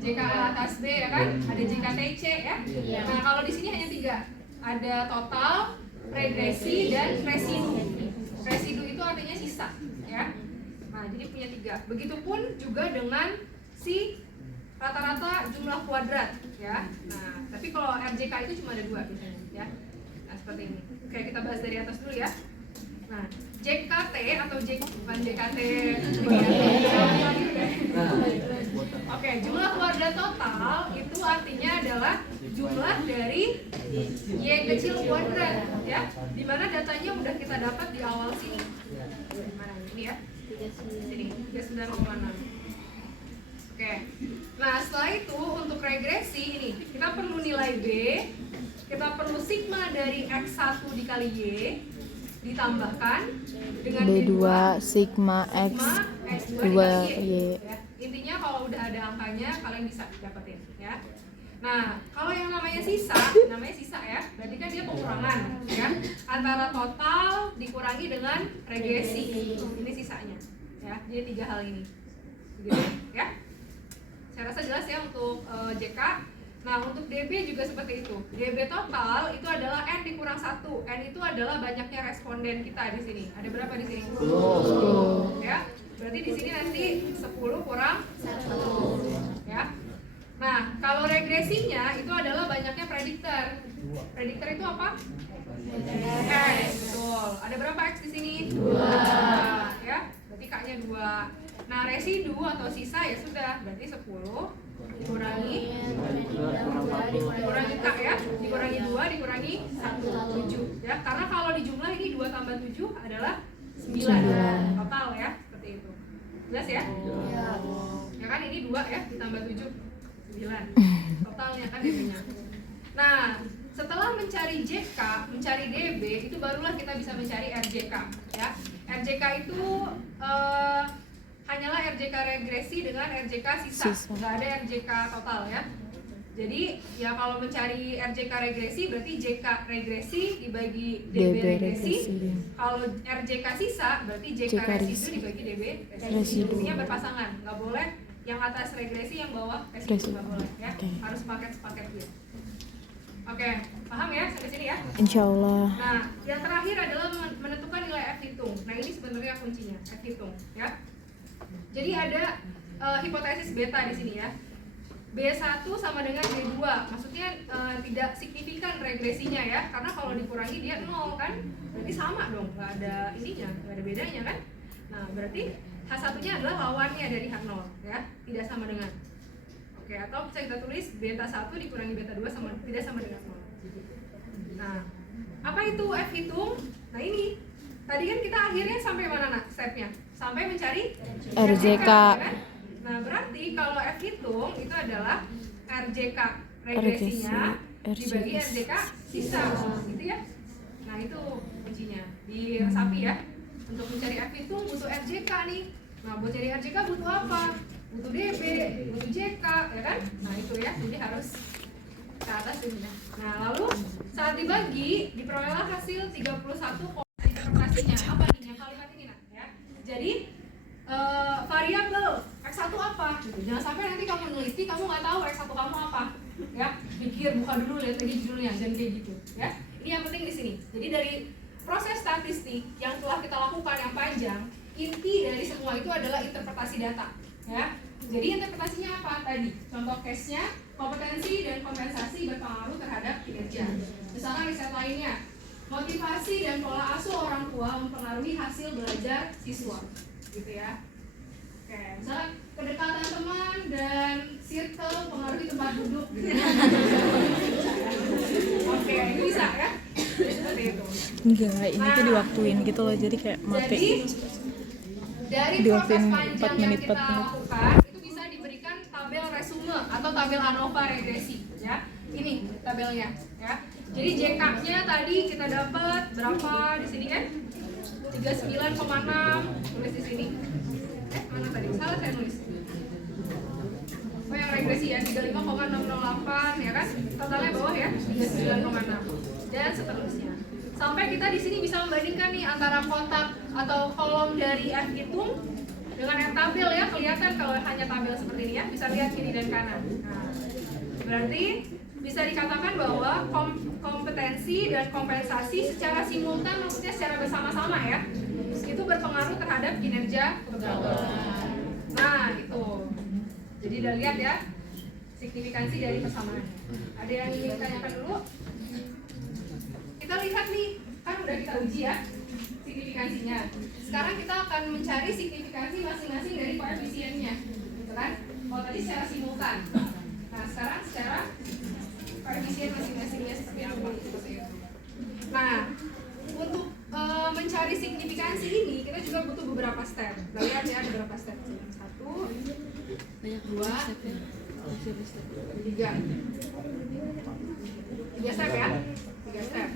JK atas B ya kan? Ada JKTC ya. Nah, kalau di sini hanya 3. Ada total, regresi, dan residu. Residu itu artinya sisa ya. Nah, jadi punya 3. Begitupun juga dengan si rata-rata jumlah kuadrat ya. Nah, tapi kalau RJK itu cuma ada 2 biasanya ya. Nah, seperti ini. Oke, kita bahas dari atas dulu ya. Nah, JKT atau bukan JKT. Oke, jumlah kuadrat total itu artinya adalah jumlah dari Y kecil kuadrat ya. Dimana datanya udah kita dapat di awal sini. Mana ini ya? Sini, 39,6. Oke. Nah, setelah itu untuk regresi ini kita perlu nilai B, kita perlu sigma dari X1 dikali Y ditambahkan dengan B2 sigma X2 Y. Ya. Intinya kalau udah ada angkanya kalian bisa dapetin ya. Nah, kalau yang namanya sisa ya, berarti kan dia pengurangan ya, antara total dikurangi dengan regresi. Ini sisanya ya. Jadi 3 hal ini. Begitu ya. Saya rasa jelas ya untuk JK. Nah, untuk DB juga seperti itu. DB total itu adalah N dikurang 1. N itu adalah banyaknya responden kita di sini. Ada berapa di sini? 10. Ya. Berarti di sini nanti 10 kurang 1. Ya. Nah, kalau regresinya itu adalah banyaknya prediktor. Prediktor itu apa? X. Betul. Ada berapa X di sini? 2. Ya. Berarti K-nya 2. Nah, residu atau sisa ya sudah. Berarti 10 dikurangi K ya, dikurangi 2 dikurangi 1, 7 ya. Karena kalau di jumlah ini 2 tambah 7 adalah 9 total ya, seperti itu. Jelas ya? Ya kan ini 2 ya ditambah 7 9 totalnya kan DB-nya. Nah, setelah mencari JK, mencari DB itu barulah kita bisa mencari RJK ya. RJK itu hanyalah RJK regresi dengan RJK sisa. Nggak ada RJK total ya. Jadi ya kalau mencari RJK regresi berarti JK regresi dibagi DB regresi. Kalau RJK sisa berarti JK residu dibagi DB residu. Intinya berpasangan, nggak boleh yang atas regresi yang bawah residu, nggak boleh ya. Harus paket gitu. Oke, paham ya sampai sini ya? Insya Allah. Nah, yang terakhir adalah menentukan nilai F hitung. Nah, ini sebenarnya kuncinya F hitung ya. Jadi ada hipotesis beta di sini ya. B1 sama dengan B2. Maksudnya tidak signifikan regresinya ya. Karena kalau dikurangi dia 0 kan. Berarti sama dong, nggak ada ininya, nggak ada bedanya kan. Nah, berarti H1-nya adalah lawannya dari H0 ya. Tidak sama dengan. Oke, atau bisa kita tulis beta 1 dikurangi beta 2 tidak sama dengan 0. Nah, apa itu F hitung? Nah, ini. Tadi kan kita akhirnya sampai mana nak stepnya? Sampai mencari RJK kan? Nah, berarti kalau F hitung itu adalah RJK regresinya dibagi RJK sisa gitu ya. Nah, itu kuncinya. Diresapi ya. Untuk mencari F hitung butuh RJK nih. Nah, buat cari RJK butuh apa? Butuh DB, butuh JK ya kan? Nah, itu ya. Jadi harus ke atas ini. Nah, lalu saat dibagi diperolehlah hasil 31 interpretasinya. Apa nih kalimat ini nak ya? Jadi variabel X1 apa gitu. Jangan sampai nanti kamu neliti kamu nggak tahu X1 kamu apa ya. Pikir buka dulu, lihat lagi judulnya dan kayak gitu ya. Ini yang penting di sini. Jadi dari proses statistik yang telah kita lakukan yang panjang, inti dari semua itu adalah interpretasi data ya. Jadi interpretasinya apa tadi? Contoh case-nya, kompetensi dan kompensasi berpengaruh terhadap kinerja. Misalkan riset lainnya, motivasi dan pola asuh orang tua mempengaruhi hasil belajar siswa, gitu ya. Oke, misalnya kedekatan teman dan circle mempengaruhi tempat duduk, gitu. Oke, ini bisa ya? Jadi seperti itu. Enggak, ini tuh diwaktuin gitu loh, jadi kayak mati. Jadi dari proses panjang yang kita lakukan itu bisa diberikan tabel resume atau tabel ANOVA regresi, ya. Ini tabelnya, ya. Jadi JK-nya tadi kita dapat berapa di sini kan? 39,6 tulis di sini. Mana tadi? Salah saya nulis. Oh, yang regresi ya 35,608 ya kan? Totalnya bawah ya 39,6 dan seterusnya. Sampai kita di sini bisa membandingkan nih antara kotak atau kolom dari F hitung dengan tabel ya, kelihatan kalau hanya tabel seperti ini ya, bisa lihat kiri dan kanan. Nah, berarti bisa dikatakan bahwa kompetensi dan kompensasi secara simultan, maksudnya secara bersama-sama ya, itu berpengaruh terhadap kinerja pegawai. Nah itu, jadi udah lihat ya signifikansi dari persamaan. Ada yang ingin ditanyakan dulu? Kita lihat nih, kan udah kita uji ya signifikansinya. Sekarang kita akan mencari signifikansi masing-masing dari koefisiennya, gitu kan? Kalau tadi secara simultan. Nah sekarang secara koefisien masing-masingnya seperti apa? Seperti itu. Nah untuk mencari signifikansi ini kita juga butuh beberapa step. Kita lihat ya beberapa step. 1, 2, 3. 3 step ya. 3 step.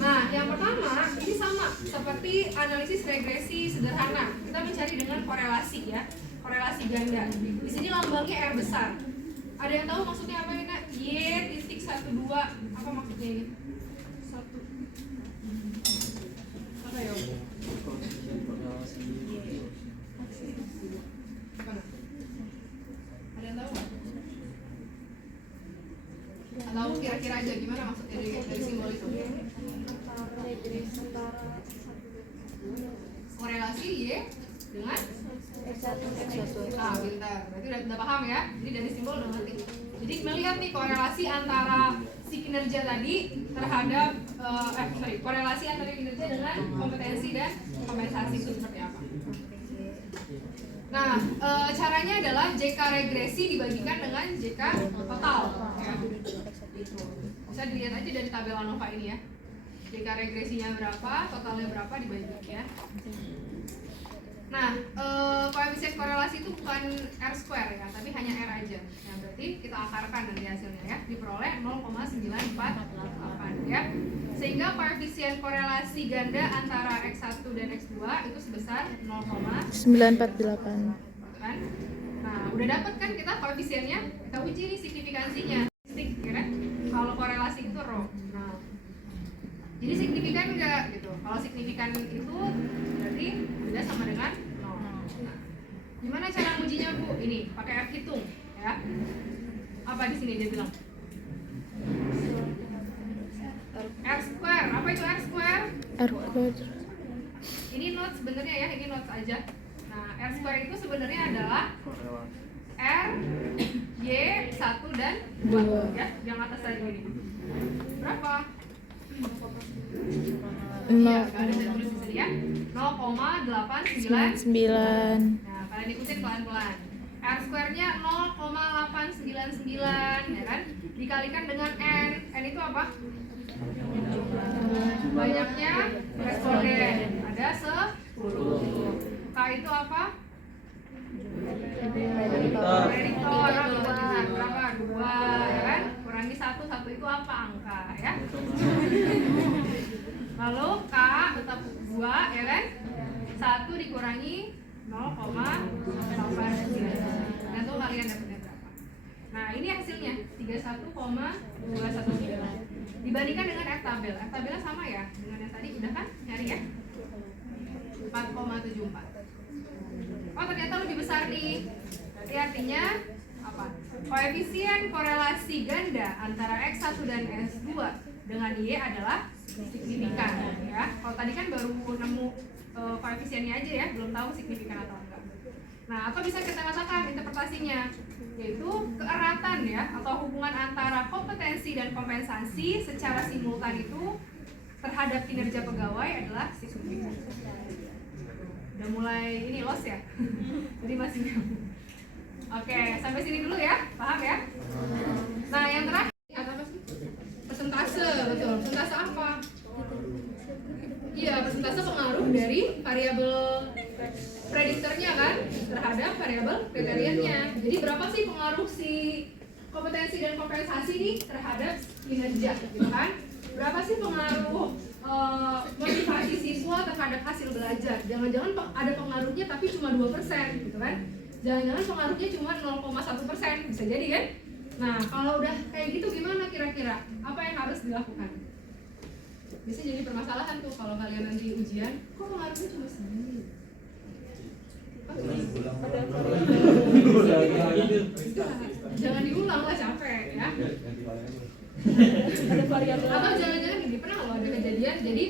Nah, yang pertama ini sama seperti analisis regresi sederhana. Kita mencari dengan korelasi ya, korelasi ganda. Di sini lambangnya R besar. Ada yang tahu maksudnya apa ini Kak? Y.12 apa maksudnya ini? 1. Apa ya? Ada yang tahu nggak? Atau kira-kira aja gimana maksudnya dari simbol itu? Korelasi Y dengan pintar. Berarti udah paham ya? Jadi dari simbol udah ngerti. Jadi melihat nih korelasi antara si kinerja tadi terhadap korelasi antara kinerja dengan kompetensi dan kompensasi itu seperti apa? Nah, caranya adalah JK regresi dibagikan dengan JK total ya. Bisa dilihat aja dari tabel ANOVA ini ya. JK regresinya berapa, totalnya berapa dibagi ya. Nah, koefisien korelasi itu bukan R square ya, tapi hanya R aja. Nah, berarti kita akarkan nanti hasilnya ya, diperoleh 0,948 ya. Sehingga koefisien korelasi ganda antara X1 dan X2 itu sebesar 0,948. Kan? Nah, udah dapat kan kita koefisiennya? Kita uji nih signifikansinya. Ya kan? Kalau korelasi itu rho. Nah, jadi signifikan enggak gitu. Kalau signifikan itu berarti tidak sama dengan 0. Nah, gimana cara ujinya Bu? Ini pakai F hitung ya. Apa di sini dia bilang? R square. Apa itu R square? R square. Ini notes sebenarnya ya, ini notes aja. Nah, R square itu sebenarnya adalah R, Y, 1 dan 2 ya, yang atas tadi ini. Berapa? Iya, ada saya tulis di sini ya. 0,899. Nah, kalian ikutin pelan-pelan. R square-nya 0,899 ya kan? Dikalikan dengan N. N itu apa? Banyaknya responden. Ada 10. K itu apa? Prediktor. Berapa? 2 ya kan? Kurangi 1 itu apa angka ya? Lalu K tetap 2 ya kan? 1 dikurangi 0,899. Tergantung kalian dapatnya berapa. Nah, ini hasilnya 31,219. Dibandingkan dengan F tabel. F tabelnya sama ya dengan yang tadi udah kan? Nyari ya? 4,74. Oh, ternyata lebih besar nih. Berarti artinya apa? Koefisien korelasi ganda antara X1 dan X2 dengan Y adalah signifikan ya. Kalau tadi kan baru nemu koefisiennya aja ya, belum tahu signifikan atau enggak. Nah, atau bisa kita katakan interpretasinya yaitu keeratan ya atau hubungan antara kompetensi dan kompensasi secara simultan itu terhadap kinerja pegawai adalah signifikan. Udah mulai ini los ya. Jadi masih Oke, sampai sini dulu ya. Paham ya? Nah, yang terakhir apa sih? Persentase, betul. Persentase apa? Iya, persentase pengaruh dari variabel prediktornya kan terhadap variabel kriteriannya. Jadi berapa sih pengaruh si kompetensi dan kompensasi nih terhadap kinerja, gitu kan? Berapa sih pengaruh motivasi siswa terhadap hasil belajar? Jangan-jangan ada pengaruhnya tapi cuma 2%, gitu kan? Jangan-jangan pengaruhnya cuma 0,1%, bisa jadi kan? Nah, kalau udah kayak gitu gimana kira-kira? Apa yang harus dilakukan? Bisa jadi permasalahan tuh kalau kalian nanti ujian, kok pengaruhnya cuma segini? Jangan diulang lah, capek ya. Atau jangan-jangan gini, pernah loh ada kejadian, jadi